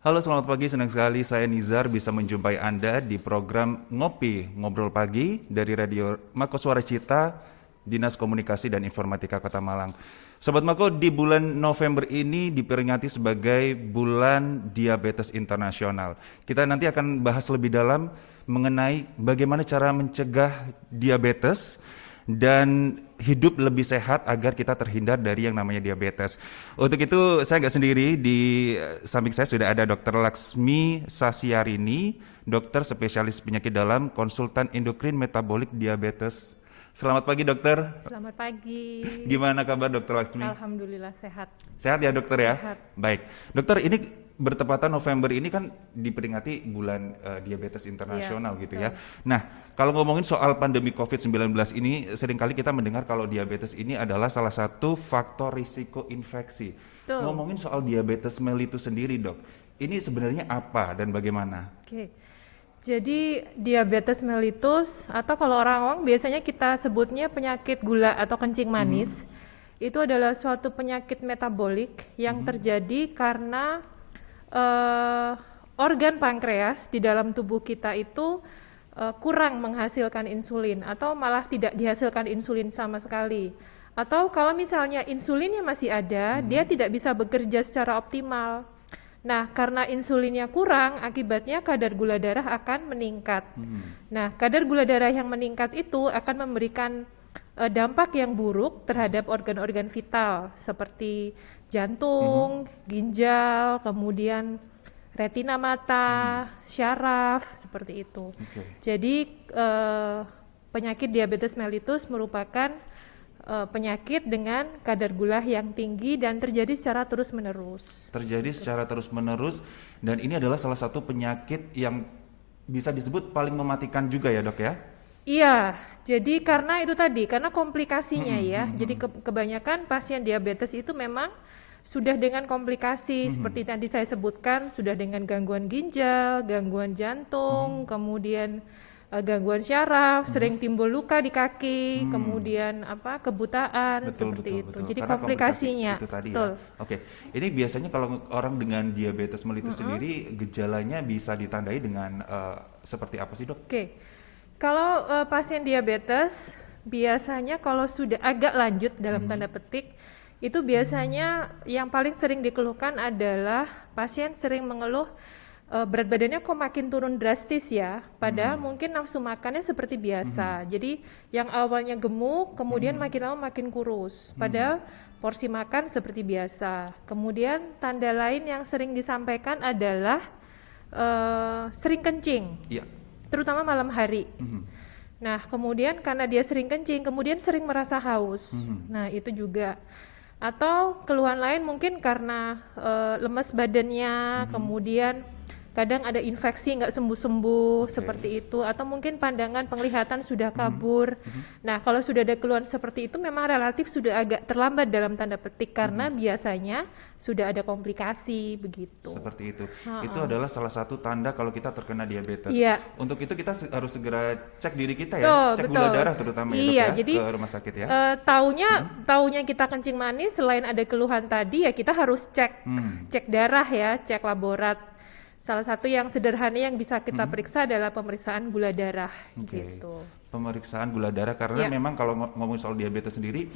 Halo, selamat pagi. Senang sekali saya Nizar bisa menjumpai Anda di program Ngopi Ngobrol Pagi dari Radio Mako Suara Cita, Dinas Komunikasi dan Informatika Kota Malang. Sobat Mako, di bulan November ini diperingati sebagai Bulan Diabetes Internasional. Kita nanti akan bahas lebih dalam mengenai bagaimana cara mencegah diabetes dan hidup lebih sehat agar kita terhindar dari yang namanya diabetes. Untuk itu saya nggak sendiri, di samping saya sudah ada Dr. Laksmi Sasyarini, dokter spesialis penyakit dalam, konsultan endokrin metabolik diabetes. Selamat pagi dokter. Selamat pagi. Gimana kabar dokter Laksmi? Alhamdulillah sehat. Sehat ya dokter ya? Sehat. Baik. Dokter, ini bertepatan November ini kan diperingati bulan diabetes internasional gitu ya. Nah, kalau ngomongin soal pandemi COVID-19 ini, seringkali kita mendengar kalau diabetes ini adalah salah satu faktor risiko infeksi. Betul. Ngomongin soal diabetes mellitus sendiri dok, ini sebenarnya apa dan bagaimana? Oke. Jadi diabetes mellitus atau kalau orang awam biasanya kita sebutnya penyakit gula atau kencing manis. Itu adalah suatu penyakit metabolik yang terjadi karena organ pankreas di dalam tubuh kita itu kurang menghasilkan insulin atau malah tidak dihasilkan insulin sama sekali. Atau kalau misalnya insulinnya masih ada, dia tidak bisa bekerja secara optimal. Nah, karena insulinnya kurang, akibatnya kadar gula darah akan meningkat. Nah, kadar gula darah yang meningkat itu akan memberikan dampak yang buruk terhadap organ-organ vital seperti jantung, ginjal, kemudian retina mata, syaraf, seperti itu. Jadi penyakit diabetes mellitus merupakan penyakit dengan kadar gula yang tinggi dan terjadi secara terus-menerus. Terjadi secara terus-menerus, dan ini adalah salah satu penyakit yang bisa disebut paling mematikan juga ya dok ya? Iya, jadi karena itu tadi, karena komplikasinya ya. Jadi kebanyakan pasien diabetes itu memang sudah dengan komplikasi seperti tadi saya sebutkan, sudah dengan gangguan ginjal, gangguan jantung, kemudian gangguan syaraf, sering timbul luka di kaki, kemudian kebutaan, seperti itu. Jadi Karena komplikasinya. itu tadi Betul. ya. Oke, ini biasanya kalau orang dengan diabetes mellitus sendiri, gejalanya bisa ditandai dengan seperti apa sih dok? Oke, kalau pasien diabetes biasanya kalau sudah agak lanjut dalam tanda petik, itu biasanya yang paling sering dikeluhkan adalah pasien sering mengeluh berat badannya kok makin turun drastis ya, padahal mungkin nafsu makannya seperti biasa. Jadi yang awalnya gemuk, kemudian makin lama makin kurus, padahal porsi makan seperti biasa. Kemudian tanda lain yang sering disampaikan adalah sering kencing, terutama malam hari. Nah, kemudian karena dia sering kencing, kemudian sering merasa haus. Nah, itu juga. Atau keluhan lain mungkin karena lemas badannya, kemudian kadang ada infeksi nggak sembuh-sembuh seperti itu, atau mungkin pandangan penglihatan sudah kabur. Nah, kalau sudah ada keluhan seperti itu memang relatif sudah agak terlambat dalam tanda petik karena biasanya sudah ada komplikasi begitu. Seperti itu. Itu adalah salah satu tanda kalau kita terkena diabetes. Iya. Untuk itu kita harus segera cek diri kita Betul, ya, cek gula betul. darah terutama ya dok Iya, ya, jadi ke rumah sakit ya. taunya kita kencing manis, selain ada keluhan tadi ya kita harus cek darah ya, cek laborat. Salah satu yang sederhana yang bisa kita periksa adalah pemeriksaan gula darah gitu. Pemeriksaan gula darah, karena memang kalau ngomong soal diabetes sendiri,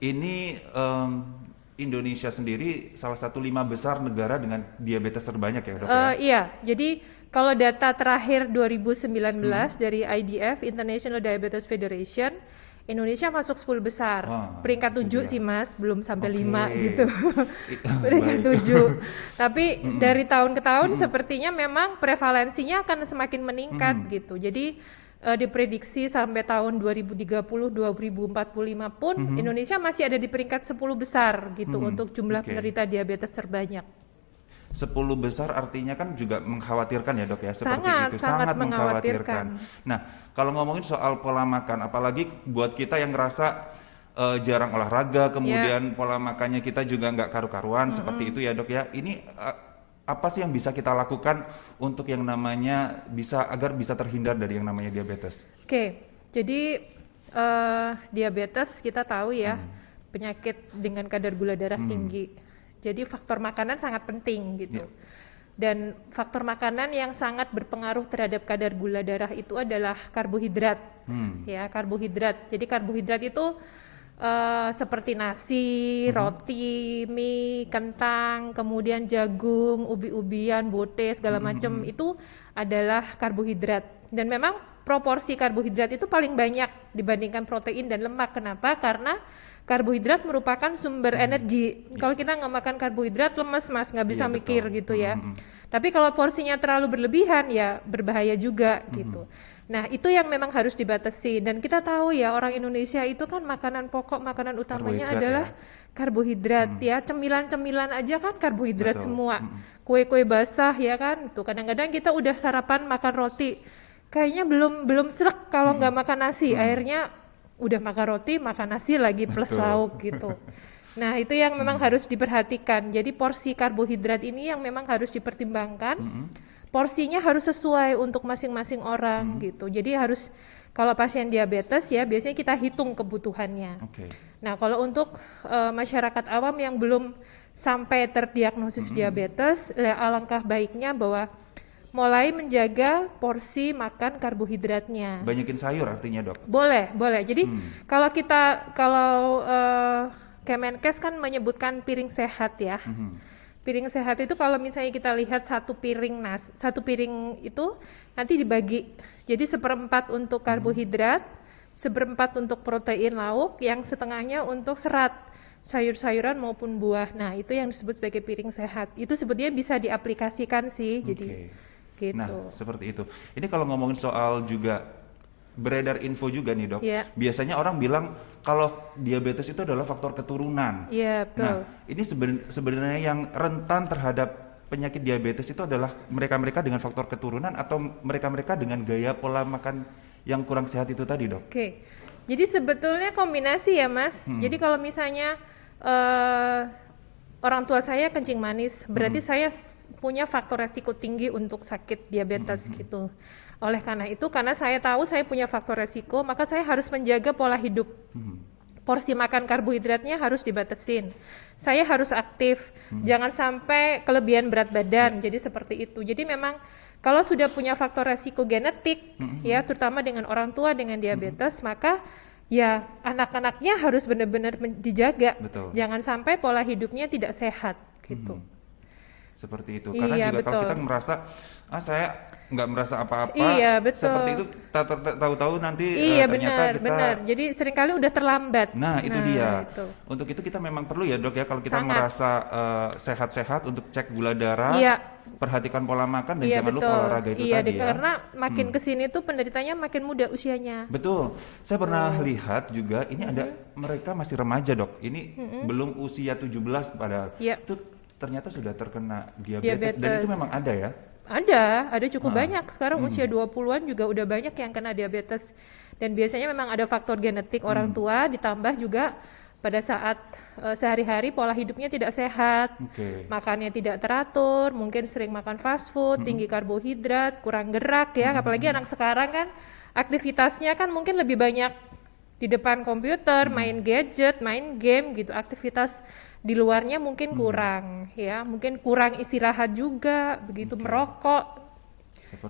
ini Indonesia sendiri salah satu 5 besar negara dengan diabetes terbanyak ya dok ya? Iya, jadi kalau data terakhir 2019 dari IDF, International Diabetes Federation, Indonesia masuk 10 besar. Peringkat 7 sih Mas, belum sampai 5 gitu. Peringkat 7. Tapi dari tahun ke tahun sepertinya memang prevalensinya akan semakin meningkat gitu. Jadi diprediksi sampai tahun 2030, 2045 pun Indonesia masih ada di peringkat 10 besar gitu untuk jumlah penderita diabetes terbanyak. 10 besar artinya kan juga mengkhawatirkan ya dok ya, seperti Sangat, itu, sangat mengkhawatirkan. Nah, kalau ngomongin soal pola makan, apalagi buat kita yang ngerasa jarang olahraga, kemudian pola makannya kita juga nggak karu-karuan, seperti itu ya dok ya, ini apa sih yang bisa kita lakukan untuk yang namanya agar bisa terhindar dari yang namanya diabetes? Oke, jadi diabetes kita tahu ya, penyakit dengan kadar gula darah tinggi. Jadi faktor makanan sangat penting gitu. Dan faktor makanan yang sangat berpengaruh terhadap kadar gula darah itu adalah karbohidrat. Ya, karbohidrat. Jadi karbohidrat itu seperti nasi, roti, mie, kentang, kemudian jagung, ubi-ubian, bote, segala macam itu adalah karbohidrat. Dan memang proporsi karbohidrat itu paling banyak dibandingkan protein dan lemak. Kenapa? Karena karbohidrat merupakan sumber energi. Kalau kita nggak makan karbohidrat, lemes mas, nggak bisa mikir gitu ya. Tapi kalau porsinya terlalu berlebihan ya berbahaya juga gitu. Nah itu yang memang harus dibatasi. Dan kita tahu ya orang Indonesia itu kan makanan pokok, makanan utamanya adalah karbohidrat ya. Cemilan-cemilan aja kan karbohidrat semua. Kue-kue basah ya kan. Tuh kadang-kadang kita udah sarapan makan roti, kayaknya belum srek kalau nggak makan nasi. Akhirnya udah makan roti, makan nasi lagi plus lauk gitu. Nah itu yang memang harus diperhatikan. Jadi porsi karbohidrat ini yang memang harus dipertimbangkan. Porsinya harus sesuai untuk masing-masing orang gitu. Jadi harus, kalau pasien diabetes ya biasanya kita hitung kebutuhannya. Nah kalau untuk masyarakat awam yang belum sampai terdiagnosis diabetes, alangkah baiknya bahwa mulai menjaga porsi makan karbohidratnya. Banyakin sayur artinya dok? Boleh. Jadi kalau Kemenkes kan menyebutkan piring sehat ya. Piring sehat itu kalau misalnya kita lihat satu piring itu nanti dibagi. Jadi 1/4 untuk karbohidrat, 1/4 untuk protein lauk, yang setengahnya untuk serat, sayur-sayuran maupun buah. Nah itu yang disebut sebagai piring sehat. Itu sebetulnya bisa diaplikasikan sih. Jadi gitu. Nah, seperti itu. Ini kalau ngomongin soal juga beredar info juga nih dok. Biasanya orang bilang kalau diabetes itu adalah faktor keturunan. Iya, betul. Nah, ini sebenarnya yang rentan terhadap penyakit diabetes itu adalah mereka-mereka dengan faktor keturunan atau mereka-mereka dengan gaya pola makan yang kurang sehat itu tadi dok? Jadi sebetulnya kombinasi ya mas. Jadi kalau misalnya orang tua saya kencing manis, berarti saya punya faktor resiko tinggi untuk sakit diabetes gitu. Oleh karena itu, karena saya tahu saya punya faktor resiko, maka saya harus menjaga pola hidup. Porsi makan karbohidratnya harus dibatasin. Saya harus aktif, jangan sampai kelebihan berat badan. Jadi seperti itu. Jadi memang kalau sudah punya faktor resiko genetik, ya terutama dengan orang tua dengan diabetes, maka ya anak-anaknya harus benar-benar dijaga. Jangan sampai pola hidupnya tidak sehat gitu. Seperti itu. Karena juga kalau kita merasa saya nggak merasa apa-apa, seperti itu tahu-tahu nanti ternyata kita benar. Jadi seringkali udah terlambat. Nah itu dia. Untuk itu kita memang perlu ya dok ya, kalau kita merasa sehat-sehat untuk cek gula darah, perhatikan pola makan dan jangan lupa olahraga itu tadi ya. Karena makin kesini tuh penderitanya makin muda usianya. Betul. Saya pernah lihat juga ini ada mereka masih remaja dok. Ini belum usia 17 padahal. Itu ternyata sudah terkena diabetes dan itu memang ada ya? Ada cukup banyak. Sekarang usia 20-an juga udah banyak yang kena diabetes. Dan biasanya memang ada faktor genetik orang tua, ditambah juga pada saat sehari-hari pola hidupnya tidak sehat, makannya tidak teratur, mungkin sering makan fast food, tinggi karbohidrat, kurang gerak ya, apalagi anak sekarang kan aktivitasnya kan mungkin lebih banyak di depan komputer, main gadget, main game gitu, aktivitas di luarnya mungkin kurang ya, mungkin kurang istirahat juga, begitu merokok.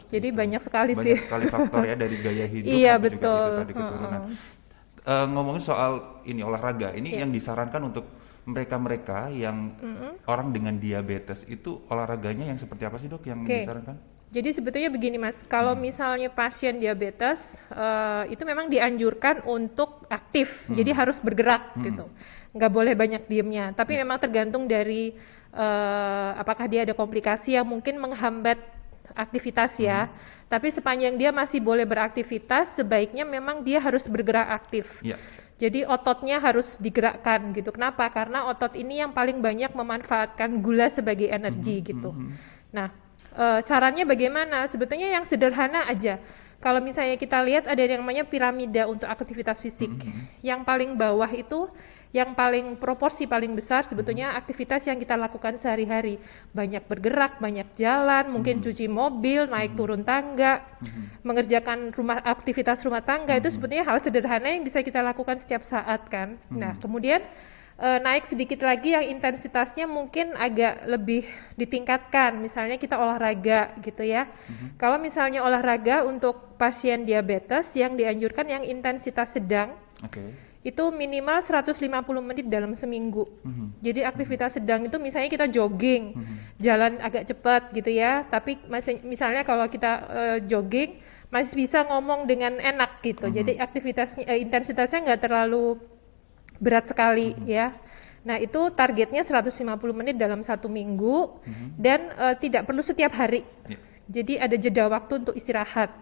Jadi banyak sekali faktor ya dari gaya hidup sampai juga itu tadi keturunan. Ngomongin soal ini olahraga, ini yang disarankan untuk mereka-mereka yang orang dengan diabetes itu olahraganya yang seperti apa sih dok yang disarankan? Jadi sebetulnya begini mas, kalau misalnya pasien diabetes itu memang dianjurkan untuk aktif, jadi harus bergerak gitu, nggak boleh banyak diemnya. Tapi memang tergantung dari apakah dia ada komplikasi yang mungkin menghambat aktivitas ya. Tapi sepanjang dia masih boleh beraktivitas, sebaiknya memang dia harus bergerak aktif. Jadi ototnya harus digerakkan gitu. Kenapa? Karena otot ini yang paling banyak memanfaatkan gula sebagai energi gitu. Nah, sarannya bagaimana? Sebetulnya yang sederhana aja. Kalau misalnya kita lihat ada yang namanya piramida untuk aktivitas fisik. Yang paling bawah itu, yang paling proporsi paling besar sebetulnya aktivitas yang kita lakukan sehari-hari. Banyak bergerak, banyak jalan, mungkin cuci mobil, naik turun tangga, mengerjakan aktivitas rumah tangga itu sebetulnya hal sederhana yang bisa kita lakukan setiap saat kan. Nah kemudian naik sedikit lagi yang intensitasnya mungkin agak lebih ditingkatkan, misalnya kita olahraga gitu ya. Kalau misalnya olahraga untuk pasien diabetes yang dianjurkan yang intensitas sedang, itu minimal 150 menit dalam seminggu. Jadi aktivitas sedang itu misalnya kita jogging, jalan agak cepat gitu ya, tapi masih misalnya kalau kita jogging masih bisa ngomong dengan enak gitu. Jadi aktivitasnya intensitasnya nggak terlalu berat sekali ya. Nah itu targetnya 150 menit dalam 1 minggu dan tidak perlu setiap hari. Jadi ada jeda waktu untuk istirahat.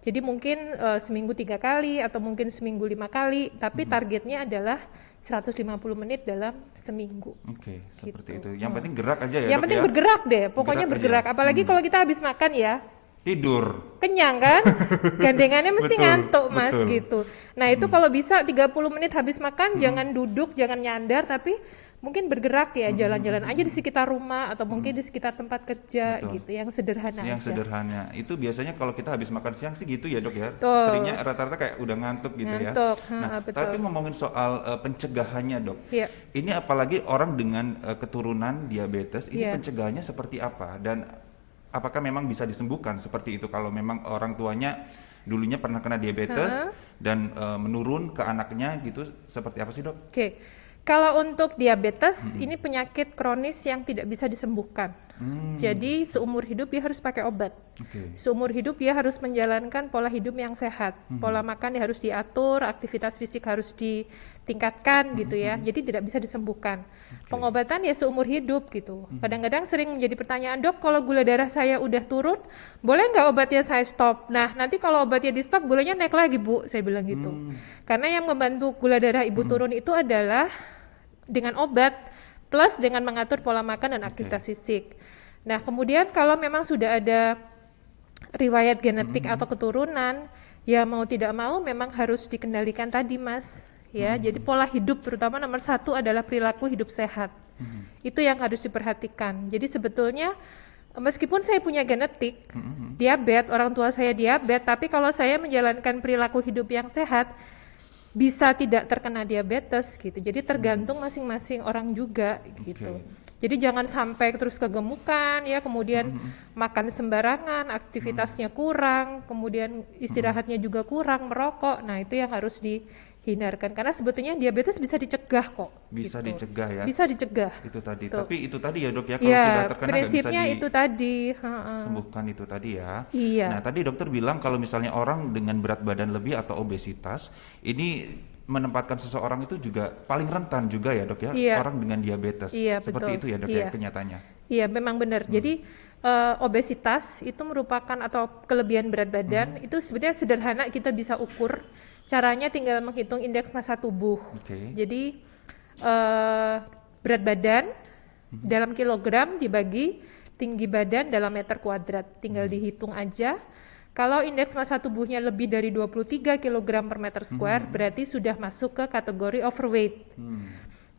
Jadi mungkin seminggu 3 kali atau mungkin seminggu 5 kali, tapi targetnya adalah 150 menit dalam seminggu. Seperti itu. Yang penting gerak aja ya, Yang penting bergerak deh, pokoknya bergerak. Apalagi kalau kita habis makan ya, tidur. Kenyang kan? Gandengannya mesti ngantuk Mas gitu. Nah itu kalau bisa 30 menit habis makan jangan duduk, jangan nyandar, tapi mungkin bergerak ya, jalan-jalan aja di sekitar rumah atau mungkin di sekitar tempat kerja gitu, yang sederhana yang aja. Sederhana. Itu biasanya kalau kita habis makan siang sih gitu ya dok ya. Betul. Seringnya rata-rata kayak udah ngantuk gitu ya. Nah, tapi ngomongin soal pencegahannya dok. Ini apalagi orang dengan keturunan diabetes, ini pencegahannya seperti apa? Dan apakah memang bisa disembuhkan seperti itu kalau memang orang tuanya dulunya pernah kena diabetes dan menurun ke anaknya gitu, seperti apa sih dok? Kalau untuk diabetes ini penyakit kronis yang tidak bisa disembuhkan. Jadi seumur hidup dia harus pakai obat. Seumur hidup dia harus menjalankan pola hidup yang sehat. Pola makan dia harus diatur, aktivitas fisik harus ditingkatkan gitu ya. Jadi tidak bisa disembuhkan. Pengobatan ya seumur hidup gitu. Kadang-kadang sering menjadi pertanyaan, dok kalau gula darah saya udah turun, boleh nggak obatnya saya stop? Nah nanti kalau obatnya di stop, gulanya naik lagi bu, saya bilang gitu. Karena yang membantu gula darah ibu turun itu adalah dengan obat plus dengan mengatur pola makan dan aktivitas fisik. Nah kemudian kalau memang sudah ada riwayat genetik atau keturunan, ya mau tidak mau memang harus dikendalikan tadi Mas. Ya, jadi pola hidup terutama nomor 1 adalah perilaku hidup sehat. Itu yang harus diperhatikan. Jadi sebetulnya meskipun saya punya genetik diabetes, orang tua saya diabetes, tapi kalau saya menjalankan perilaku hidup yang sehat, bisa tidak terkena diabetes gitu. Jadi tergantung masing-masing orang juga gitu. Jadi jangan sampai terus kegemukan ya, kemudian makan sembarangan, aktivitasnya kurang, kemudian istirahatnya juga kurang, merokok. Nah, itu yang harus dihindarkan karena sebetulnya diabetes bisa dicegah kok. Bisa gitu. dicegah ya. Bisa dicegah. Itu tadi. Tapi itu tadi ya dok ya, kalau ya, sudah terkena prinsipnya bisa itu tadi. Sembuhkan itu tadi ya. Iya. Nah tadi dokter bilang kalau misalnya orang dengan berat badan lebih atau obesitas ini menempatkan seseorang itu juga paling rentan juga ya dok ya, orang dengan diabetes. Seperti itu ya dok ya kenyataannya. Iya memang benar. Jadi obesitas itu merupakan atau kelebihan berat badan itu sebetulnya sederhana, kita bisa ukur. Caranya tinggal menghitung indeks massa tubuh. Jadi berat badan dalam kilogram dibagi tinggi badan dalam meter kuadrat, tinggal dihitung aja. Kalau indeks massa tubuhnya lebih dari 23 kg per meter square, berarti sudah masuk ke kategori overweight.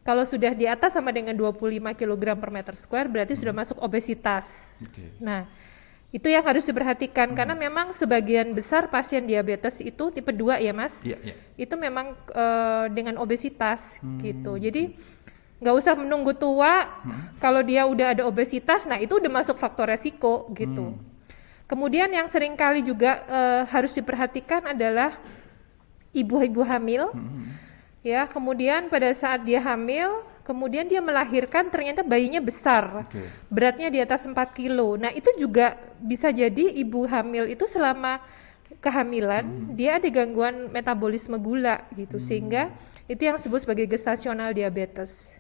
Kalau sudah di atas sama dengan 25 kg per meter square, berarti sudah masuk obesitas. Nah, itu yang harus diperhatikan, karena memang sebagian besar pasien diabetes itu tipe 2 ya Mas, itu memang dengan obesitas gitu. Jadi nggak usah menunggu tua, kalau dia udah ada obesitas, nah itu udah masuk faktor resiko gitu. Kemudian yang sering kali juga harus diperhatikan adalah ibu-ibu hamil, ya. Kemudian pada saat dia hamil, kemudian dia melahirkan ternyata bayinya besar, beratnya di atas 4 kilo. Nah itu juga bisa jadi ibu hamil itu selama kehamilan dia ada gangguan metabolisme gula gitu, sehingga itu yang disebut sebagai gestasional diabetes.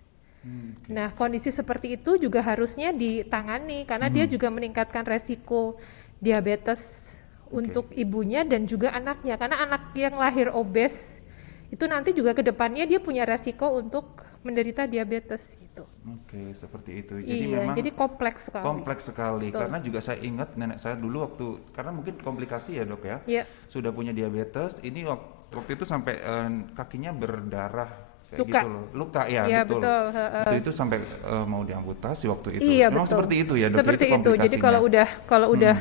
Nah kondisi seperti itu juga harusnya ditangani karena dia juga meningkatkan resiko diabetes untuk ibunya dan juga anaknya, karena anak yang lahir obes itu nanti juga ke depannya dia punya resiko untuk menderita diabetes gitu. Seperti itu. Jadi memang jadi kompleks sekali. Kompleks sekali. Karena juga saya ingat nenek saya dulu waktu, karena mungkin komplikasi ya dok ya, sudah punya diabetes, ini waktu itu sampai kakinya berdarah kayak luka. Gitu loh. Luka ya, betul. Itu sampai mau diamputasi waktu itu. Memang seperti itu ya dok. Seperti itu. Jadi kalau udah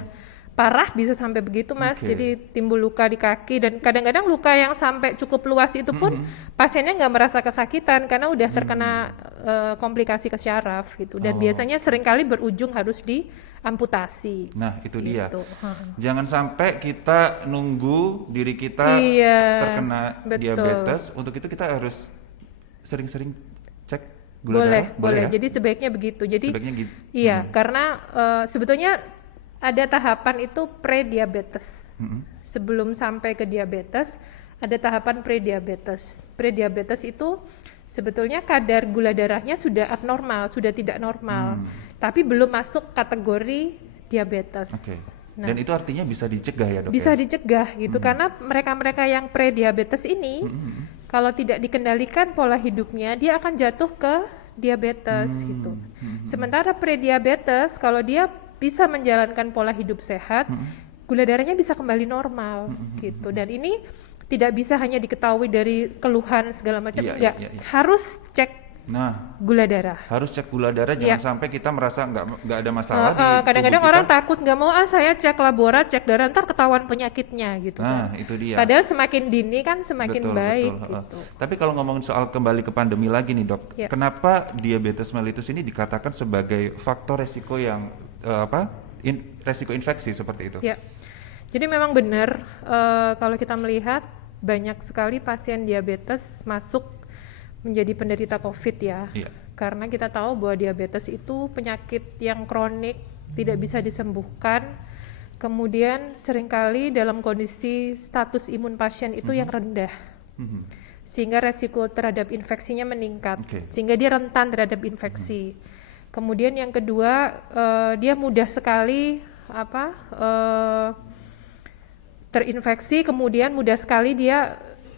parah bisa sampai begitu Mas. Oke. Jadi timbul luka di kaki dan kadang-kadang luka yang sampai cukup luas itu pun pasiennya nggak merasa kesakitan karena udah terkena komplikasi ke syaraf gitu. Dan biasanya seringkali berujung harus diamputasi. Nah, itu dia. Gitu. Jangan sampai kita nunggu diri kita Iya, terkena betul. diabetes. Untuk itu kita harus sering-sering cek gula Boleh, darah. boleh. Ya? Jadi sebaiknya begitu. Jadi Sebaiknya gitu. iya, karena sebetulnya ada tahapan itu pre-diabetes. Sebelum sampai ke diabetes, ada tahapan pre-diabetes. Pre-diabetes itu sebetulnya kadar gula darahnya sudah abnormal, sudah tidak normal, tapi belum masuk kategori diabetes. Oke. Nah, Dan itu artinya bisa dicegah ya, Dok? bisa ya? dicegah gitu karena mereka-mereka yang pre-diabetes ini kalau tidak dikendalikan pola hidupnya dia akan jatuh ke diabetes gitu. Sementara pre-diabetes kalau dia bisa menjalankan pola hidup sehat, gula darahnya bisa kembali normal gitu. Dan ini tidak bisa hanya diketahui dari keluhan segala macam, Iya, enggak. iya, iya. Harus cek Nah, gula darah. harus cek gula darah. Iya. Jangan sampai kita merasa nggak ada masalah di Kadang-kadang tubuh orang kita. takut nggak mau saya cek laborat, cek darah ntar ketahuan penyakitnya gitu Nah, kan. itu dia. Padahal semakin dini kan semakin Betul, baik betul. gitu. Tapi kalau ngomongin soal kembali ke pandemi lagi nih, Dok. Ya. Kenapa diabetes mellitus ini dikatakan sebagai faktor resiko yang resiko infeksi seperti itu? Ya, jadi memang benar kalau kita melihat banyak sekali pasien diabetes masuk menjadi penderita COVID ya. Iya. Karena kita tahu bahwa diabetes itu penyakit yang kronik, tidak bisa disembuhkan. Kemudian seringkali dalam kondisi status imun pasien itu yang rendah. Sehingga resiko terhadap infeksinya meningkat. Oke. Sehingga dia rentan terhadap infeksi. Kemudian yang kedua, dia mudah sekali terinfeksi, kemudian mudah sekali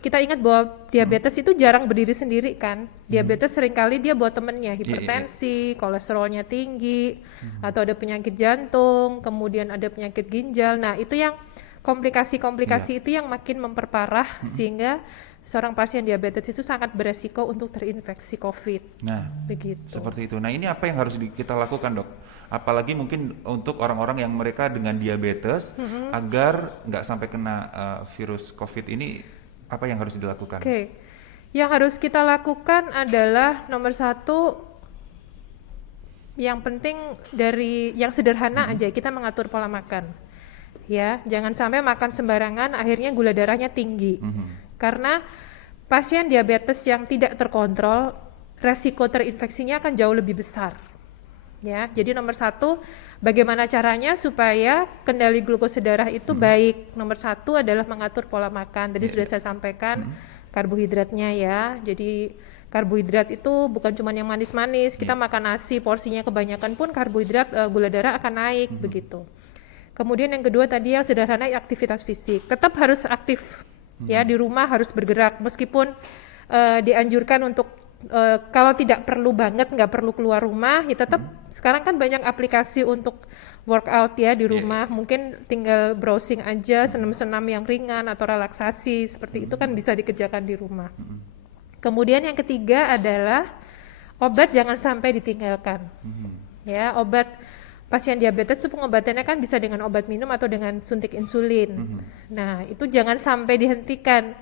kita ingat bahwa diabetes itu jarang berdiri sendiri kan. Diabetes seringkali dia buat temennya hipertensi, kolesterolnya tinggi, atau ada penyakit jantung, kemudian ada penyakit ginjal. Nah, itu yang komplikasi-komplikasi itu yang makin memperparah sehingga seorang pasien diabetes itu sangat beresiko untuk terinfeksi COVID. Nah, Begitu. seperti itu. Nah, ini apa yang harus kita lakukan, Dok? Apalagi mungkin untuk orang-orang yang mereka dengan diabetes agar nggak sampai kena virus COVID ini, apa yang harus dilakukan? Oke. Yang harus kita lakukan adalah nomor satu, yang penting dari yang sederhana aja, kita mengatur pola makan. Ya, jangan sampai makan sembarangan akhirnya gula darahnya tinggi. Karena pasien diabetes yang tidak terkontrol, resiko terinfeksinya akan jauh lebih besar. Ya, jadi nomor satu, bagaimana caranya supaya kendali glukosa darah itu baik? Nomor satu adalah mengatur pola makan. Tadi sudah saya sampaikan karbohidratnya ya. Jadi karbohidrat itu bukan cuma yang manis-manis. Kita makan nasi porsinya kebanyakan pun karbohidrat, gula darah akan naik begitu. Kemudian yang kedua tadi yang sederhana aktivitas fisik. Tetap harus aktif ya, di rumah harus bergerak meskipun dianjurkan untuk kalau tidak perlu banget, nggak perlu keluar rumah, ya tetap sekarang kan banyak aplikasi untuk workout ya di rumah. Mungkin tinggal browsing aja, senam-senam yang ringan atau relaksasi seperti itu kan bisa dikerjakan di rumah. Kemudian yang ketiga adalah obat jangan sampai ditinggalkan. Ya, obat pasien diabetes itu pengobatannya kan bisa dengan obat minum atau dengan suntik insulin. Nah, itu jangan sampai dihentikan.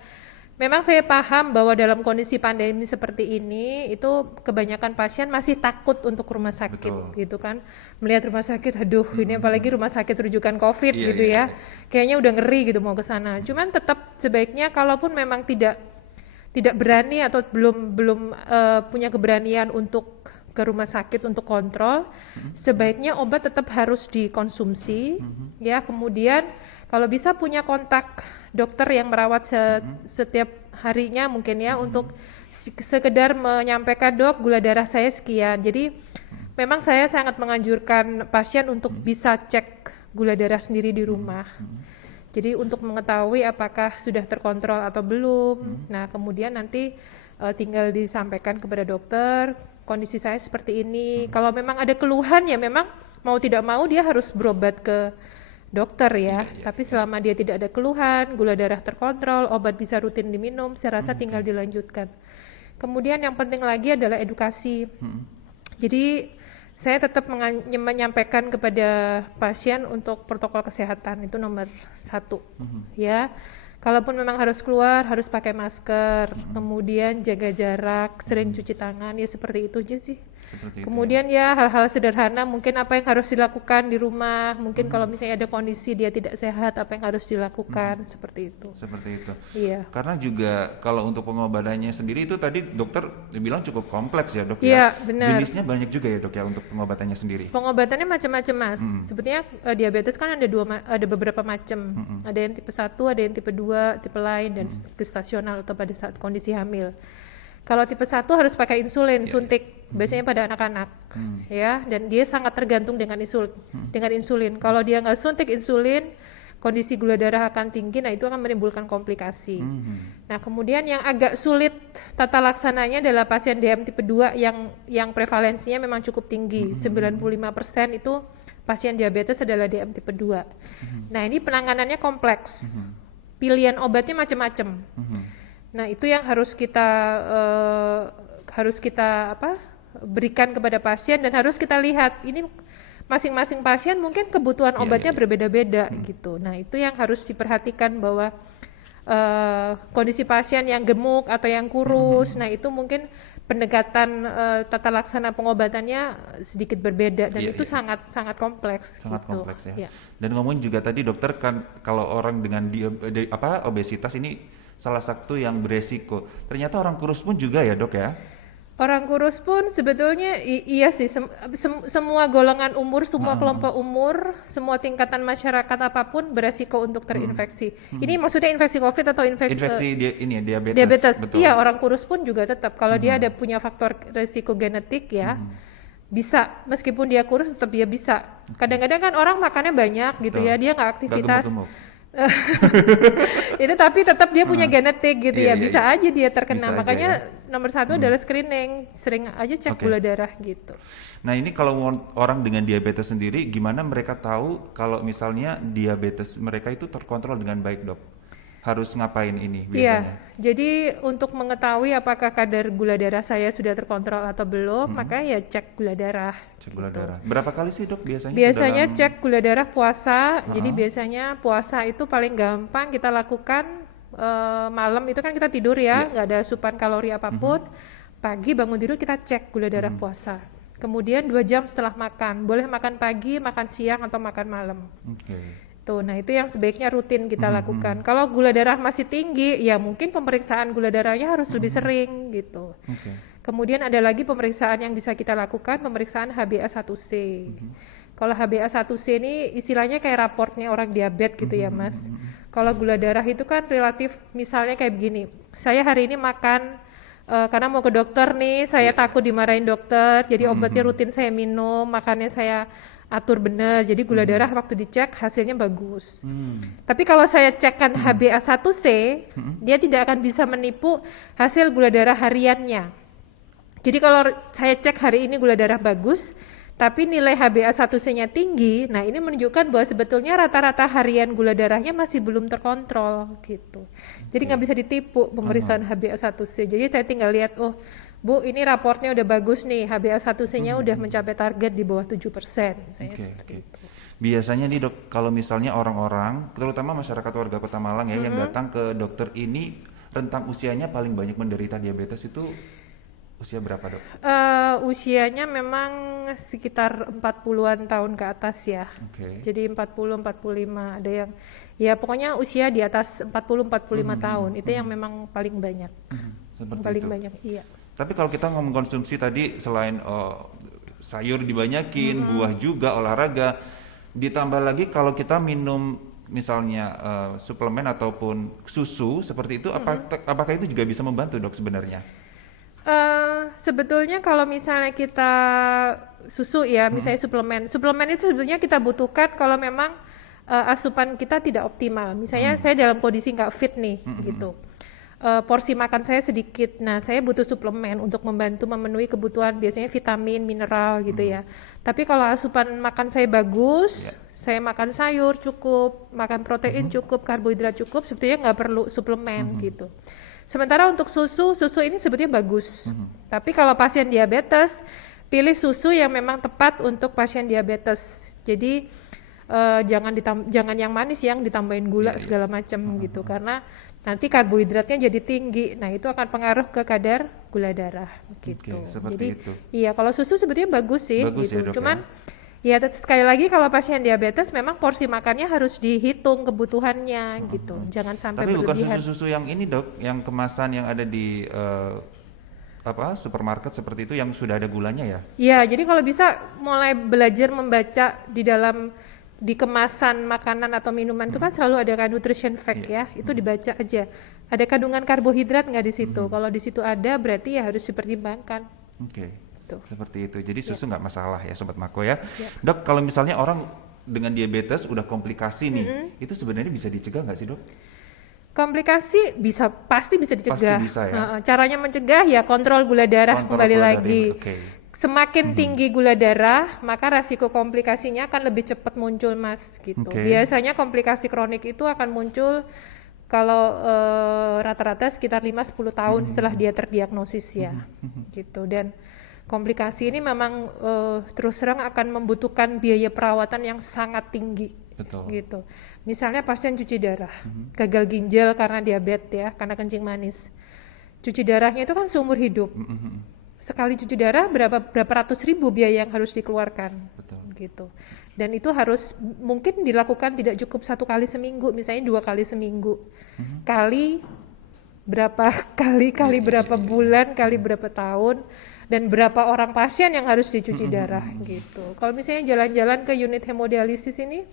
Memang saya paham bahwa dalam kondisi pandemi seperti ini itu kebanyakan pasien masih takut untuk rumah sakit. Gitu kan. Melihat rumah sakit, aduh ini apalagi rumah sakit rujukan COVID gitu ya. Kayaknya udah ngeri gitu mau ke sana. Cuman tetap sebaiknya kalaupun memang tidak berani atau belum punya keberanian untuk ke rumah sakit untuk kontrol, sebaiknya obat tetap harus dikonsumsi ya. Kemudian kalau bisa punya kontak dokter yang merawat setiap harinya mungkin ya, untuk sekedar menyampaikan, dok gula darah saya sekian. Jadi memang saya sangat menganjurkan pasien untuk bisa cek gula darah sendiri di rumah. Jadi untuk mengetahui apakah sudah terkontrol atau belum. Nah kemudian nanti tinggal disampaikan kepada dokter, kondisi saya seperti ini. Kalau memang ada keluhan ya memang mau tidak mau dia harus berobat ke dokter ya. Tapi selama dia tidak ada keluhan, gula darah terkontrol, obat bisa rutin diminum, saya rasa tinggal dilanjutkan. Kemudian yang penting lagi adalah edukasi. Jadi saya tetap menyampaikan kepada pasien untuk protokol kesehatan itu nomor 1 ya. Kalaupun memang harus keluar harus pakai masker, kemudian jaga jarak, sering cuci tangan, ya seperti itu aja sih. Seperti itu, Kemudian ya hal-hal sederhana mungkin apa yang harus dilakukan di rumah, mungkin kalau misalnya ada kondisi dia tidak sehat apa yang harus dilakukan, seperti itu. seperti itu. Iya. Karena juga kalau untuk pengobatannya sendiri itu tadi dokter bilang cukup kompleks ya dok Iya, ya. benar. Jenisnya banyak juga ya dok ya untuk pengobatannya sendiri. Pengobatannya macam-macam Mas. Sebetulnya diabetes kan ada beberapa macam. Ada yang tipe 1, ada yang tipe 2, tipe lain dan gestasional atau pada saat kondisi hamil. Kalau tipe 1 harus pakai insulin suntik, biasanya pada anak-anak, ya, dan dia sangat tergantung dengan insulin. Kalau dia nggak suntik insulin, kondisi gula darah akan tinggi, nah itu akan menimbulkan komplikasi. Nah kemudian yang agak sulit tata laksananya adalah pasien DM tipe 2 yang prevalensinya memang cukup tinggi, 95% itu pasien diabetes adalah DM tipe 2. Nah ini penanganannya kompleks, pilihan obatnya macam-macam. Nah itu yang harus kita berikan kepada pasien dan harus kita lihat ini masing-masing pasien mungkin kebutuhan obatnya berbeda-beda gitu. Nah itu yang harus diperhatikan bahwa kondisi pasien yang gemuk atau yang kurus, nah itu mungkin pendekatan tata laksana pengobatannya sedikit berbeda dan itu sangat kompleks. Sangat gitu. kompleks ya. Dan ngomongin juga tadi dokter kan kalau orang dengan obesitas ini salah satu yang beresiko. Ternyata orang kurus pun juga ya dok ya? Orang kurus pun sebetulnya iya sih, semua golongan umur, semua kelompok umur, semua tingkatan masyarakat apapun beresiko untuk terinfeksi. Ini maksudnya infeksi COVID atau infeksi diabetes. Diabetes. Betul. Iya, orang kurus pun juga tetap kalau dia ada punya faktor resiko genetik ya. Bisa, meskipun dia kurus tetap dia bisa. Kadang-kadang kan orang makannya banyak gitu ya, dia nggak aktivitas. gemuk-gemuk. Itu tapi tetap dia punya genetik gitu Iya, ya, iya, bisa iya. aja dia terkena. Bisa aja Makanya ya. nomor 1 adalah screening, sering aja cek gula darah gitu. Nah ini kalau orang dengan diabetes sendiri, gimana mereka tahu kalau misalnya diabetes mereka itu terkontrol dengan baik dok? Harus ngapain ini biasanya? Iya, jadi untuk mengetahui apakah kadar gula darah saya sudah terkontrol atau belum, maka ya cek gula darah. Cek gula darah. Berapa kali sih dok biasanya? Biasanya cek gula darah puasa, jadi biasanya puasa itu paling gampang kita lakukan malam itu kan kita tidur ya, nggak ada asupan kalori apapun. Pagi bangun tidur kita cek gula darah puasa. Kemudian 2 jam setelah makan, boleh makan pagi, makan siang atau makan malam. Oke. Tuh, nah itu yang sebaiknya rutin kita lakukan. Kalau gula darah masih tinggi, ya mungkin pemeriksaan gula darahnya harus lebih sering gitu. Oke. Kemudian ada lagi pemeriksaan yang bisa kita lakukan, pemeriksaan HbA1c. Kalau HbA1c ini istilahnya kayak raportnya orang diabetes gitu ya Mas. Kalau gula darah itu kan relatif, misalnya kayak begini, saya hari ini makan karena mau ke dokter nih, saya takut dimarahin dokter, jadi obatnya rutin saya minum, makannya saya atur benar, jadi gula darah waktu dicek hasilnya bagus. Tapi kalau saya cekkan HbA1c, dia tidak akan bisa menipu hasil gula darah hariannya. Jadi kalau saya cek hari ini gula darah bagus, tapi nilai HbA1c-nya tinggi, nah ini menunjukkan bahwa sebetulnya rata-rata harian gula darahnya masih belum terkontrol gitu. Jadi nggak bisa ditipu pemeriksaan HbA1c. Jadi saya tinggal lihat, oh Bu, ini raportnya udah bagus nih, HbA1c-nya udah mencapai target di bawah 7%. Misalnya seperti itu. Biasanya nih dok, kalau misalnya orang-orang, terutama masyarakat warga Kota Malang ya, yang datang ke dokter ini, rentang usianya paling banyak menderita diabetes itu usia berapa dok? Usianya memang sekitar 40-an tahun ke atas ya. Oke. Jadi 40-45, ada yang, ya pokoknya usia di atas 40-45 tahun, itu yang memang paling banyak. Seperti Paling itu. banyak, iya. Tapi kalau kita ngomong konsumsi tadi, selain sayur dibanyakin, buah juga, olahraga, ditambah lagi kalau kita minum misalnya suplemen ataupun susu seperti itu, apakah itu juga bisa membantu dok sebenarnya? Sebetulnya kalau misalnya kita susu ya, misalnya suplemen itu sebetulnya kita butuhkan kalau memang asupan kita tidak optimal. Misalnya saya dalam kondisi nggak fit nih, gitu. Porsi makan saya sedikit, nah saya butuh suplemen untuk membantu memenuhi kebutuhan biasanya vitamin, mineral gitu ya. Tapi kalau asupan makan saya bagus, saya makan sayur cukup, makan protein cukup, karbohidrat cukup, sebetulnya nggak perlu suplemen gitu. Sementara untuk susu ini sebetulnya bagus. Tapi kalau pasien diabetes, pilih susu yang memang tepat untuk pasien diabetes. Jadi jangan yang manis yang ditambahin gula segala macam gitu, karena nanti karbohidratnya jadi tinggi. Nah, itu akan pengaruh ke kadar gula darah gitu. Seperti Jadi itu. iya, kalau susu sebetulnya bagus sih Bagus gitu. ya, Dok, Cuman ya sekali lagi kalau pasien diabetes memang porsi makannya harus dihitung kebutuhannya gitu. Jangan sampai Tapi bukan berlebihan. susu-susu yang ini, Dok, yang kemasan yang ada di supermarket seperti itu yang sudah ada gulanya ya? Iya, jadi kalau bisa mulai belajar membaca di kemasan makanan atau minuman itu kan selalu ada kan nutrition fact ya, itu dibaca aja. Ada kandungan karbohidrat nggak di situ? Kalau di situ ada berarti ya harus dipertimbangkan. Oke. Tuh. Seperti itu. Jadi susu nggak masalah ya, Sobat Mako ya. Dok, kalau misalnya orang dengan diabetes udah komplikasi nih, itu sebenarnya bisa dicegah nggak sih, Dok? Komplikasi pasti bisa dicegah. Pasti bisa ya. Caranya mencegah ya kontrol gula darah Kontrol kembali gula lagi. darah, oke. Semakin tinggi gula darah, maka resiko komplikasinya akan lebih cepat muncul, Mas, gitu. Oke. Biasanya komplikasi kronik itu akan muncul kalau rata-rata sekitar 5-10 tahun setelah dia terdiagnosis ya, gitu. Dan komplikasi ini memang terus terang akan membutuhkan biaya perawatan yang sangat tinggi. Betul. Gitu. Misalnya pasien cuci darah, gagal ginjal karena diabetes ya, karena kencing manis. Cuci darahnya itu kan seumur hidup. Sekali cuci darah berapa ratus ribu biaya yang harus dikeluarkan. Betul. Gitu. Dan itu harus mungkin dilakukan tidak cukup 1 kali seminggu, misalnya 2 kali seminggu. Kali berapa kali berapa bulan, kali berapa tahun, dan berapa orang pasien yang harus dicuci darah gitu. Kalau misalnya jalan-jalan ke unit hemodialisis ini,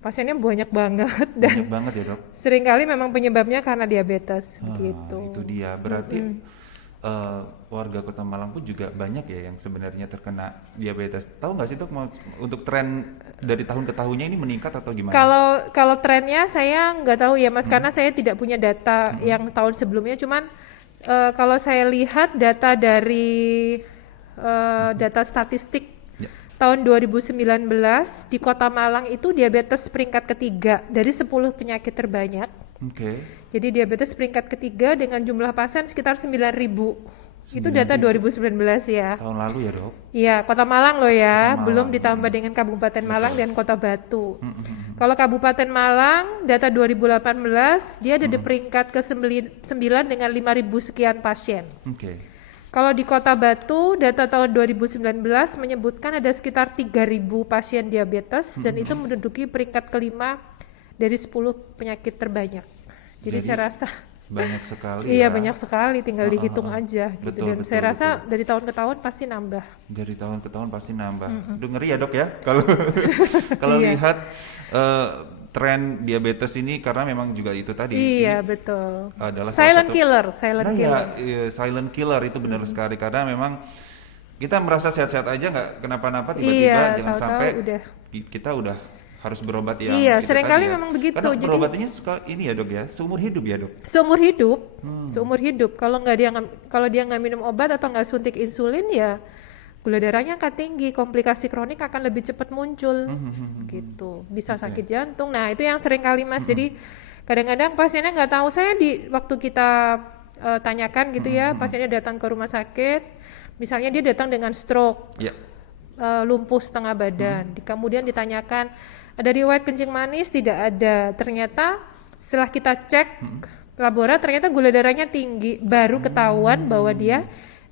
pasiennya banyak banget dan Banyak banget ya, Dok. seringkali memang penyebabnya karena diabetes gitu. Itu dia. Berarti warga Kota Malang pun juga banyak ya yang sebenarnya terkena diabetes. Tahu nggak sih, Dok, untuk tren dari tahun ke tahunnya ini meningkat atau gimana? Kalau trennya saya nggak tahu ya, Mas, karena saya tidak punya data yang tahun sebelumnya. Cuman kalau saya lihat data dari data statistik tahun 2019 di Kota Malang itu diabetes peringkat ketiga dari 10 penyakit terbanyak. Oke. Jadi diabetes peringkat ketiga dengan jumlah pasien sekitar 9.000. Itu data 2019 ya. Tahun lalu ya, Dok? Iya, Kota Malang loh ya, Kota Malang. belum ditambah dengan Kabupaten Malang dan Kota Batu. Kalau Kabupaten Malang, data 2018, dia ada di peringkat ke-9 dengan 5.000 sekian pasien. Oke. Kalau di Kota Batu, data tahun 2019 menyebutkan ada sekitar 3.000 pasien diabetes dan itu menduduki peringkat kelima dari 10 penyakit terbanyak. Jadi saya rasa banyak sekali. iya ya. banyak sekali, tinggal dihitung aja gitu. Betul, Dan betul, saya rasa betul. dari tahun ke tahun pasti nambah. Dari tahun ke tahun pasti nambah. Aduh, ngeri ya, Dok ya. Kalau Iya. lihat tren diabetes ini karena memang juga itu tadi. Iya, Ini betul. adalah Silent salah satu killer, silent Nah, killer. iya, silent killer itu benar sekali karena memang kita merasa sehat-sehat aja nggak kenapa-napa tiba-tiba Iya, jangan tahu-tahu sampai udah. kita udah harus berobat yang Iya, itu seringkali tadi ya. memang begitu. Karena Jadi berobatnya suka ini ya, Dok ya, seumur hidup ya, Dok. seumur hidup, seumur hidup. Kalau dia nggak minum obat atau nggak suntik insulin ya gula darahnya akan tinggi, komplikasi kronik akan lebih cepat muncul, gitu. Bisa sakit jantung. Nah itu yang sering kali, Mas. Jadi kadang-kadang pasiennya nggak tahu. Saya waktu kita tanyakan gitu ya, pasiennya datang ke rumah sakit, misalnya dia datang dengan stroke, Ya. lumpuh setengah badan. Kemudian ditanyakan ada riwayat kencing manis, tidak ada. Ternyata setelah kita cek laboratorium ternyata gula darahnya tinggi, baru ketahuan bahwa dia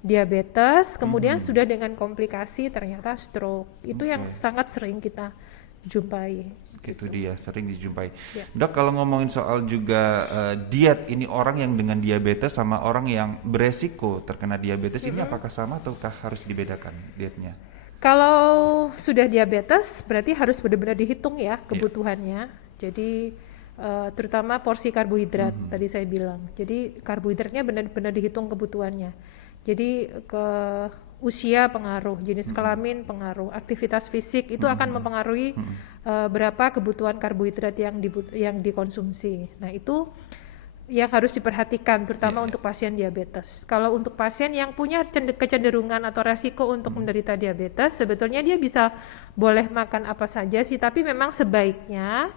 diabetes, kemudian sudah dengan komplikasi ternyata stroke. Itu yang sangat sering kita jumpai. Itu dia, sering dijumpai. Ya. Dok, kalau ngomongin soal juga diet, ini orang yang dengan diabetes sama orang yang beresiko terkena diabetes ini apakah sama ataukah harus dibedakan dietnya? Kalau sudah diabetes berarti harus benar-benar dihitung ya kebutuhannya. Jadi terutama porsi karbohidrat tadi saya bilang. Jadi karbohidratnya benar-benar dihitung kebutuhannya. Jadi ke usia pengaruh, jenis kelamin pengaruh, aktivitas fisik itu akan mempengaruhi berapa kebutuhan karbohidrat yang dikonsumsi. Nah itu yang harus diperhatikan terutama untuk pasien diabetes. Kalau untuk pasien yang punya kecenderungan atau resiko untuk menderita diabetes, sebetulnya dia bisa boleh makan apa saja sih, tapi memang sebaiknya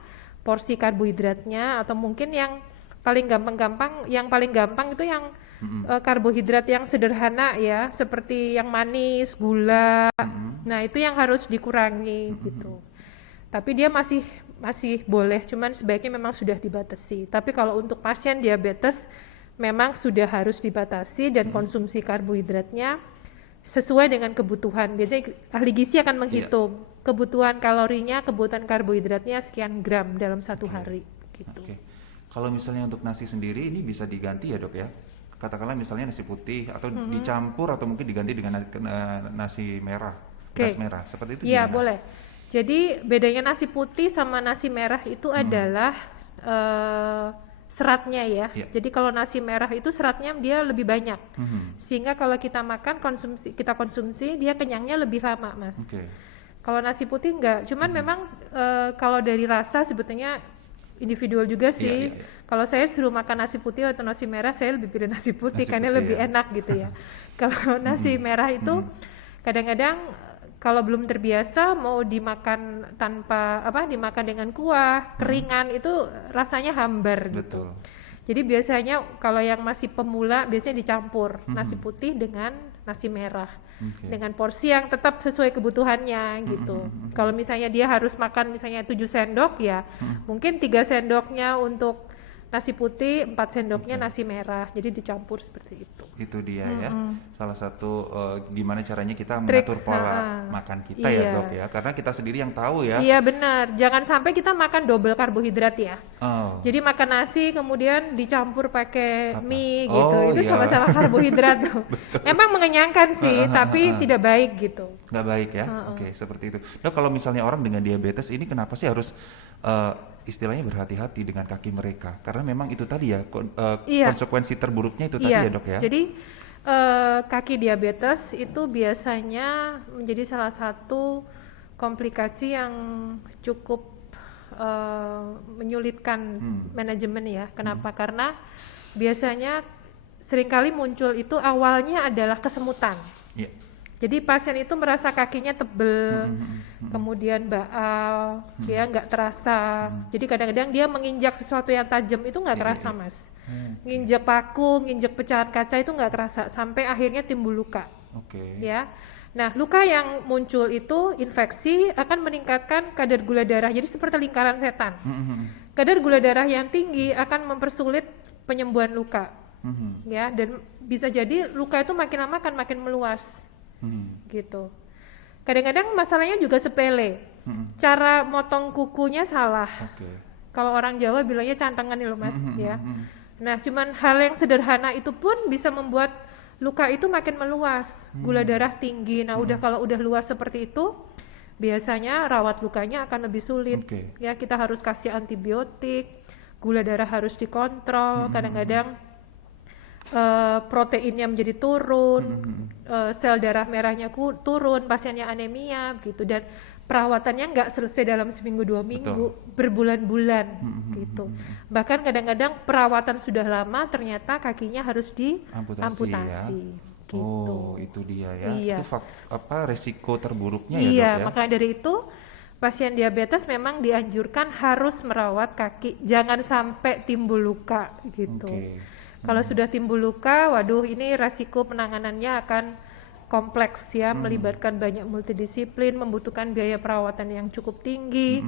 porsi karbohidratnya atau mungkin yang paling gampang itu yang karbohidrat yang sederhana ya, seperti yang manis, gula. Nah, itu yang harus dikurangi gitu. Tapi dia masih boleh, cuman sebaiknya memang sudah dibatasi. Tapi kalau untuk pasien diabetes memang sudah harus dibatasi dan konsumsi karbohidratnya sesuai dengan kebutuhan. Biasanya ahli gizi akan menghitung kebutuhan kalorinya, kebutuhan karbohidratnya sekian gram dalam satu hari gitu. Oke. Kalau misalnya untuk nasi sendiri ini bisa diganti ya dok ya? Katakanlah misalnya nasi putih atau dicampur atau mungkin diganti dengan nasi merah, beras merah, seperti itu Iya gimana? boleh. Jadi bedanya nasi putih sama nasi merah itu adalah seratnya ya. Jadi kalau nasi merah itu seratnya dia lebih banyak, sehingga kalau kita makan kita konsumsi dia kenyangnya lebih lama, Mas. Oke. Kalau nasi putih enggak, cuman memang kalau dari rasa sebetulnya individual juga sih. Kalau saya suruh makan nasi putih atau nasi merah, saya lebih pilih nasi putih karena lebih enak gitu ya. Kalau nasi merah itu kadang-kadang kalau belum terbiasa mau dimakan dimakan dengan kuah, keringan itu rasanya hambar gitu. Betul. Jadi biasanya kalau yang masih pemula biasanya dicampur nasi putih dengan nasi merah. Dengan porsi yang tetap sesuai kebutuhannya gitu. Kalau misalnya dia harus makan misalnya 7 sendok ya, mungkin 3 sendoknya untuk nasi putih, 4 sendoknya nasi merah. Jadi dicampur seperti itu. Itu dia ya, salah satu gimana caranya kita mengatur pola makan kita ya dok ya, karena kita sendiri yang tahu ya. Iya benar, jangan sampai kita makan double karbohidrat ya. Jadi makan nasi kemudian dicampur pakai mie gitu, itu sama-sama karbohidrat tuh. Emang mengenyangkan sih, tapi tidak baik gitu. Nggak baik ya, oke seperti itu. Dok kalau misalnya orang dengan diabetes ini kenapa sih harus istilahnya berhati-hati dengan kaki mereka? Karena memang itu tadi ya konsekuensi terburuknya itu tadi ya dok ya. Jadi kaki diabetes itu biasanya menjadi salah satu komplikasi yang cukup menyulitkan manajemen ya. Kenapa? Karena biasanya seringkali muncul itu awalnya adalah kesemutan. Jadi pasien itu merasa kakinya tebel, kemudian baal, ya nggak terasa. Jadi kadang-kadang dia menginjak sesuatu yang tajam itu nggak terasa, Mas. Nginjak paku, nginjak pecahan kaca itu nggak terasa, sampai akhirnya timbul luka. Ya. Nah, luka yang muncul itu infeksi akan meningkatkan kadar gula darah. Jadi seperti lingkaran setan. Kadar gula darah yang tinggi akan mempersulit penyembuhan luka. Ya, dan bisa jadi luka itu makin lama akan makin meluas. Gitu. Kadang-kadang masalahnya juga sepele. Cara motong kukunya salah. Kalau orang Jawa bilangnya cantengan nih loh Mas ya. Nah, cuman hal yang sederhana itu pun bisa membuat luka itu makin meluas, gula darah tinggi. Nah, kalau udah luas seperti itu, biasanya rawat lukanya akan lebih sulit. Ya, kita harus kasih antibiotik, gula darah harus dikontrol. Kadang-kadang proteinnya menjadi turun, sel darah merahnya turun, pasiennya anemia gitu, dan perawatannya nggak selesai dalam seminggu 2 minggu, berbulan-bulan gitu. Bahkan kadang-kadang perawatan sudah lama, ternyata kakinya harus diamputasi. Ya? Gitu. Oh, itu dia ya. Iya. Itu resiko terburuknya ya dok ya. Makanya dari itu pasien diabetes memang dianjurkan harus merawat kaki, jangan sampai timbul luka gitu. Kalau sudah timbul luka, waduh ini resiko penanganannya akan kompleks ya, melibatkan banyak multidisiplin, membutuhkan biaya perawatan yang cukup tinggi.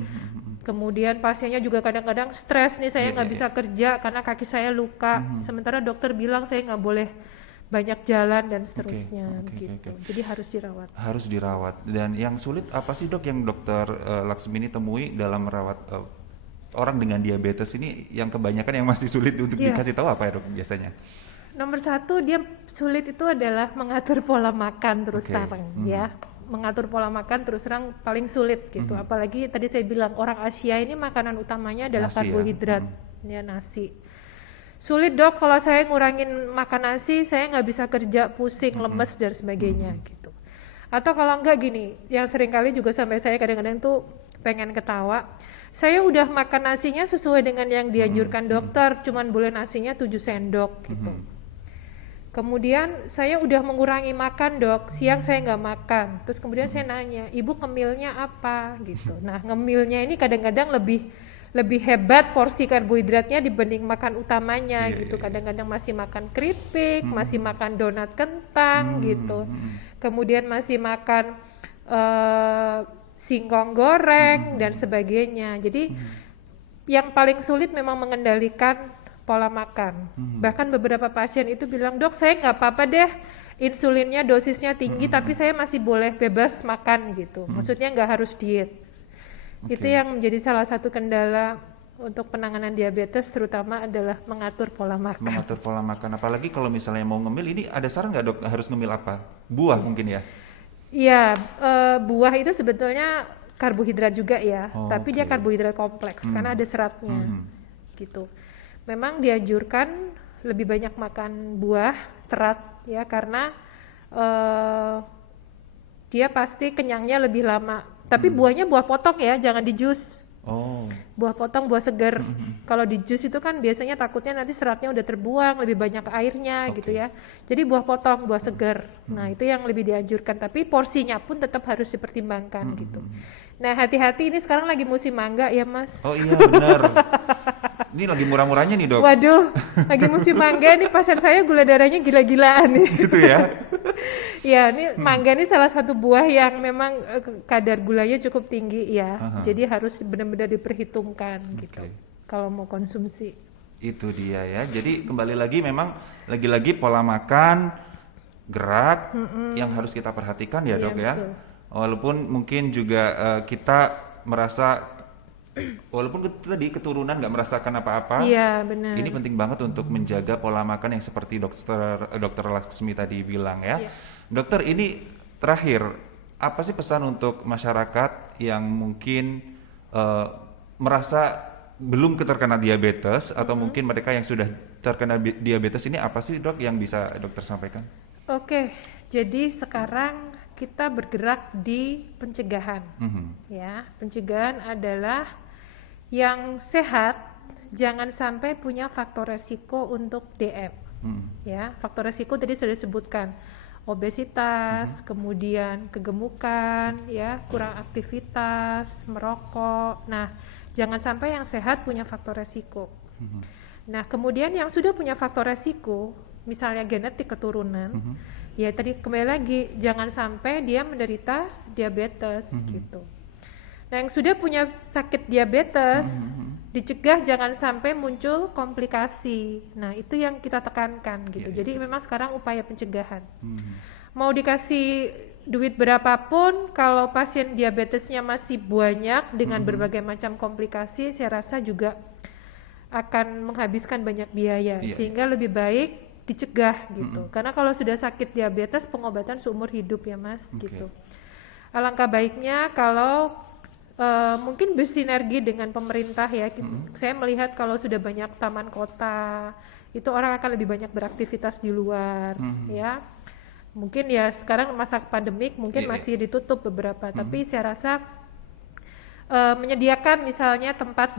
Kemudian pasiennya juga kadang-kadang stres nih, saya nggak bisa kerja karena kaki saya luka. Sementara dokter bilang saya nggak boleh banyak jalan dan seterusnya gitu. Jadi harus dirawat. Harus dirawat. Dan yang sulit apa sih dok yang dokter Laksmini temui dalam merawat orang dengan diabetes ini, yang kebanyakan yang masih sulit untuk dikasih tahu apa ya dok biasanya? Nomor 1 dia sulit itu adalah mengatur pola makan terus terang ya. Mengatur pola makan terus terang paling sulit gitu. Apalagi tadi saya bilang orang Asia ini makanan utamanya adalah nasi, karbohidrat ya nasi. Sulit dok kalau saya ngurangin makan nasi, saya nggak bisa kerja, pusing, lemes dan sebagainya gitu. Atau kalau enggak gini, yang seringkali juga sampai saya kadang-kadang tuh pengen ketawa. Saya udah makan nasinya sesuai dengan yang dianjurkan dokter, cuman boleh nasinya 7 sendok gitu. Kemudian saya udah mengurangi makan dok, siang saya nggak makan. Terus kemudian saya nanya, ibu ngemilnya apa gitu. Nah ngemilnya ini kadang-kadang lebih lebih hebat porsi karbohidratnya dibanding makan utamanya Iya, gitu. iya. Kadang-kadang masih makan keripik, masih makan donat kentang gitu. Kemudian masih makan singkong goreng dan sebagainya. Jadi yang paling sulit memang mengendalikan pola makan. Bahkan beberapa pasien itu bilang, "Dok, saya nggak apa-apa deh, insulinnya dosisnya tinggi, tapi saya masih boleh bebas makan gitu. Maksudnya nggak harus diet." Itu Oke. yang menjadi salah satu kendala untuk penanganan diabetes, terutama adalah mengatur pola makan. Mengatur pola makan, apalagi kalau misalnya mau ngemil, ini ada saran nggak dok harus ngemil apa? Buah mungkin ya? Iya, buah itu sebetulnya karbohidrat juga ya, Oh, tapi dia oke. karbohidrat kompleks karena ada seratnya, gitu. Memang dianjurkan lebih banyak makan buah, serat ya, karena dia pasti kenyangnya lebih lama. Tapi buahnya buah potong ya, jangan di jus. Oh, Buah potong, buah segar. Kalau di jus itu kan biasanya takutnya nanti seratnya udah terbuang, lebih banyak airnya gitu ya. Jadi buah potong, buah segar. Nah, itu yang lebih dianjurkan, tapi porsinya pun tetap harus dipertimbangkan gitu. Nah, hati-hati ini sekarang lagi musim mangga ya, Mas. oh iya benar. Ini lagi murah-murahnya nih dok. Waduh, lagi musim mangga nih pasien saya gula darahnya gila-gilaan nih. Gitu ya? Ya, ini mangga ini salah satu buah yang memang kadar gulanya cukup tinggi ya. Jadi harus benar-benar diperhitungkan gitu kalau mau konsumsi. Itu dia ya. Jadi kembali lagi memang lagi-lagi pola makan, gerak yang harus kita perhatikan ya Iya, dok ya. betul. Walaupun mungkin juga kita merasa, walaupun tadi keturunan nggak merasakan apa-apa, Iya, benar. ini penting banget untuk menjaga pola makan yang seperti dokter Laksmi tadi bilang ya. Iya. Dokter, ini terakhir, apa sih pesan untuk masyarakat yang mungkin merasa belum terkena diabetes atau mungkin mereka yang sudah terkena diabetes, ini apa sih dok yang bisa dokter sampaikan? Oke, jadi sekarang kita bergerak di pencegahan. Ya, pencegahan adalah yang sehat jangan sampai punya faktor resiko untuk DM. Ya, faktor resiko tadi sudah disebutkan, obesitas, kemudian kegemukan, ya, kurang aktivitas, merokok. Nah, jangan sampai yang sehat punya faktor resiko. Nah, kemudian yang sudah punya faktor resiko, misalnya genetik keturunan, ya tadi kembali lagi, jangan sampai dia menderita diabetes gitu. Nah, yang sudah punya sakit diabetes, dicegah jangan sampai muncul komplikasi. Nah, itu yang kita tekankan gitu. Jadi memang sekarang upaya pencegahan. Mau dikasih duit berapapun, kalau pasien diabetesnya masih banyak dengan berbagai macam komplikasi, saya rasa juga akan menghabiskan banyak biaya. Iya, Sehingga lebih baik dicegah gitu. Karena kalau sudah sakit diabetes, pengobatan seumur hidup ya Mas gitu. Alangkah baiknya kalau mungkin bersinergi dengan pemerintah ya. Saya melihat kalau sudah banyak taman kota, itu orang akan lebih banyak beraktivitas di luar ya. Mungkin ya sekarang masa pandemik mungkin masih ditutup beberapa, tapi saya rasa menyediakan misalnya tempat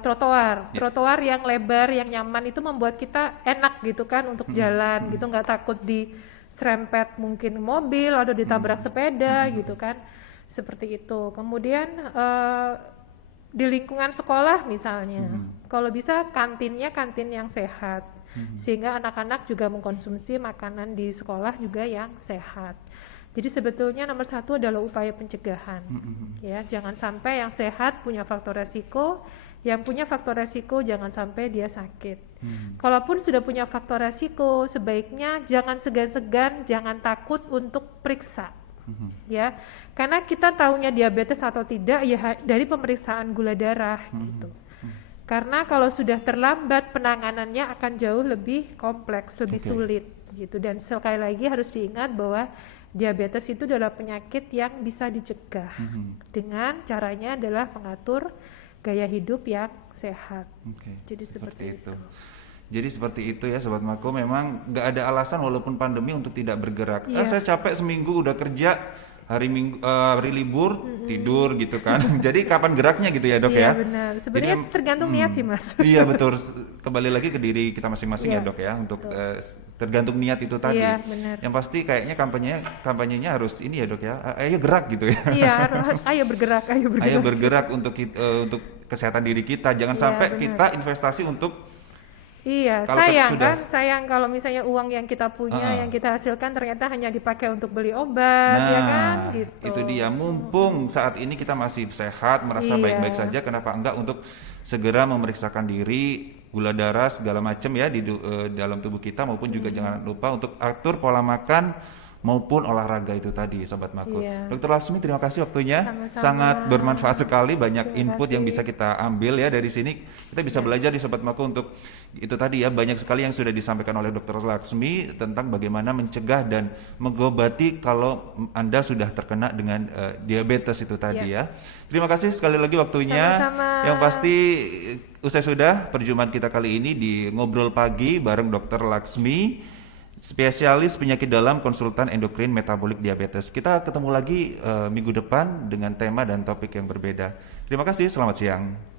trotoar yang lebar, yang nyaman, itu membuat kita enak gitu kan untuk jalan gitu, nggak takut diserempet mungkin mobil atau ditabrak sepeda gitu kan, seperti itu. Kemudian di lingkungan sekolah misalnya, kalau bisa kantinnya kantin yang sehat, sehingga anak-anak juga mengkonsumsi makanan di sekolah juga yang sehat. Jadi sebetulnya nomor satu adalah upaya pencegahan, ya, jangan sampai yang sehat punya faktor resiko, yang punya faktor resiko jangan sampai dia sakit. Kalaupun sudah punya faktor resiko, sebaiknya jangan segan-segan, jangan takut untuk periksa, ya, karena kita tahunya diabetes atau tidak ya dari pemeriksaan gula darah, gitu. Karena kalau sudah terlambat penanganannya akan jauh lebih kompleks, lebih sulit, gitu. Dan sekali lagi harus diingat bahwa diabetes itu adalah penyakit yang bisa dicegah dengan caranya adalah mengatur gaya hidup yang sehat. Jadi seperti itu. Jadi seperti itu ya Sobat Mako, memang nggak ada alasan walaupun pandemi untuk tidak bergerak. Saya capek seminggu udah kerja, hari libur tidur gitu kan. Jadi kapan geraknya gitu ya dok Iya, ya? benar. Sebenarnya tergantung niat sih Mas. Iya betul. Kembali lagi ke diri kita masing-masing ya dok ya, untuk tergantung niat itu tadi. Iya, benar. Yang pasti kayaknya kampanyenya harus ini ya dok ya. Ayo gerak gitu ya. Iya, ayo bergerak, Ayo bergerak untuk kesehatan diri kita. Jangan Iya, sampai benar. kita investasi untuk Iya, kalau sayang sudah kan, sayang kalau misalnya uang yang kita punya, Heeh. yang kita hasilkan ternyata hanya dipakai untuk beli obat, ya kan, Nah, gitu. itu dia. Mumpung saat ini kita masih sehat, merasa baik-baik Iya, saja, kenapa enggak untuk segera memeriksakan diri, gula darah segala macam ya di dalam tubuh kita, maupun juga jangan lupa untuk atur pola makan maupun olahraga itu tadi, Sobat Makut. iya. Dokter Lasmi, terima kasih waktunya. Sama-sama. Sangat bermanfaat sekali, banyak Terima input yang kasih. bisa kita ambil ya dari sini. Kita bisa belajar di Sobat Makut untuk itu tadi ya, banyak sekali yang sudah disampaikan oleh Dokter Laksmi tentang bagaimana mencegah dan mengobati kalau Anda sudah terkena dengan diabetes itu tadi ya. Terima kasih sekali lagi waktunya. Sama-sama. Yang pasti usai sudah perjumpaan kita kali ini di Ngobrol Pagi bareng Dokter Laksmi, spesialis penyakit dalam, konsultan endokrin metabolik diabetes. Kita ketemu lagi minggu depan dengan tema dan topik yang berbeda. Terima kasih, selamat siang.